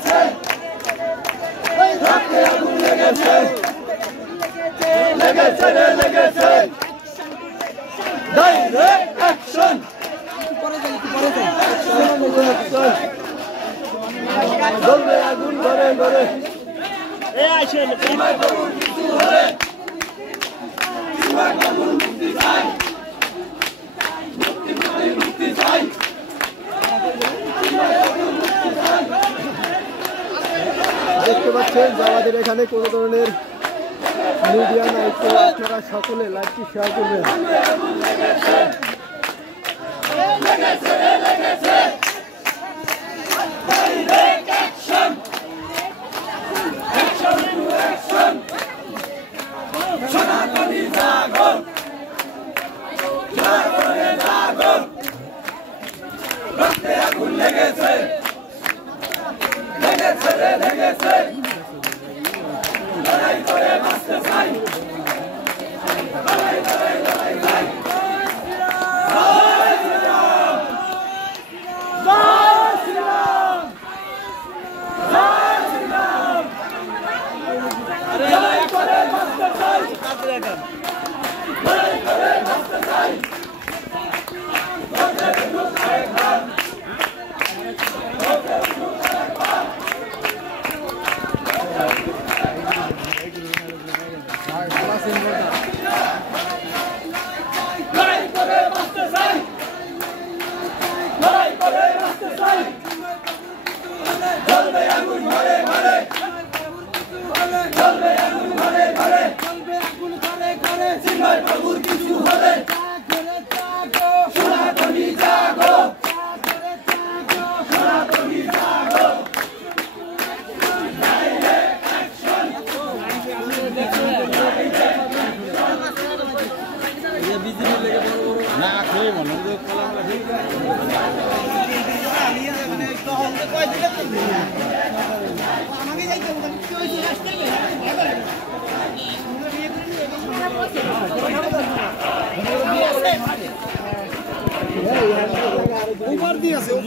লেগেছে রক্তে আগুন লেগেছে লেগেছে রে লেগেছে ডাইরেক্ট অ্যাকশন জ্বলবে আগুন ঘরে ঘরে কিছু হলে মুক্তি চাই মুক্তি চাই দেখতে পাচ্ছেন যে আমাদের এখানে কোনো ধরনের মিডিয়া নাই, তো আপনারা সকলে লাইভটি শেয়ার করবেন। লেগেছে লেগেছে রে লেগেছে লড়াই করে বাঁচতে চাই লড়াই লড়াই লড়াই লড়াই জয় শ্রীরাম জয় শ্রীরাম জয় শ্রীরাম লড়াই করে বাঁচতে চাই লড়াই করে বাঁচতে চাই লড়াই করে বাঁচতে চাই লড়াই করে বাঁচতে চাই জ্বলবে আগুন ঘরে ঘরে জ্বলবে আগুন ঘরে ঘরে সিংহের প্রভুর কিছু হলে সনাতনী জাগো সনাতনী জাগো না খেয়ে মনে আমাকে